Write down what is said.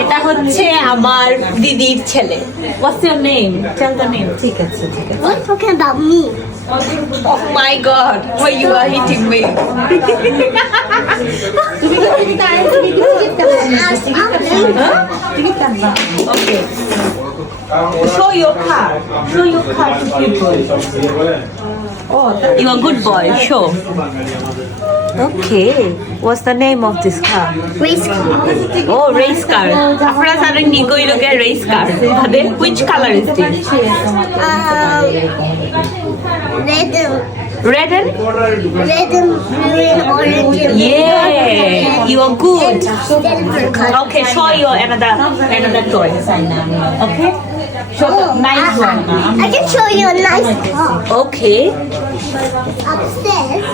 এটা হচ্ছে আমার দিদির ছেলে। What's your name? Tell the name. ঠিক আছে ঠিক আছে What's talking about me? Oh my God! Why you are hitting me? Okay. Show your card. Show your card to people. You are a good boy. Show. Okay. What's the name of this car? Race car. Oh, race car. After starting Nico, you look at race car. Then which color is this? Red and Red and? red and blue and orange. And Yeah. You are good. silver color. Okay, show your another toy. Okay. Show the nice one. I can show you a nice car Okay. upstairs.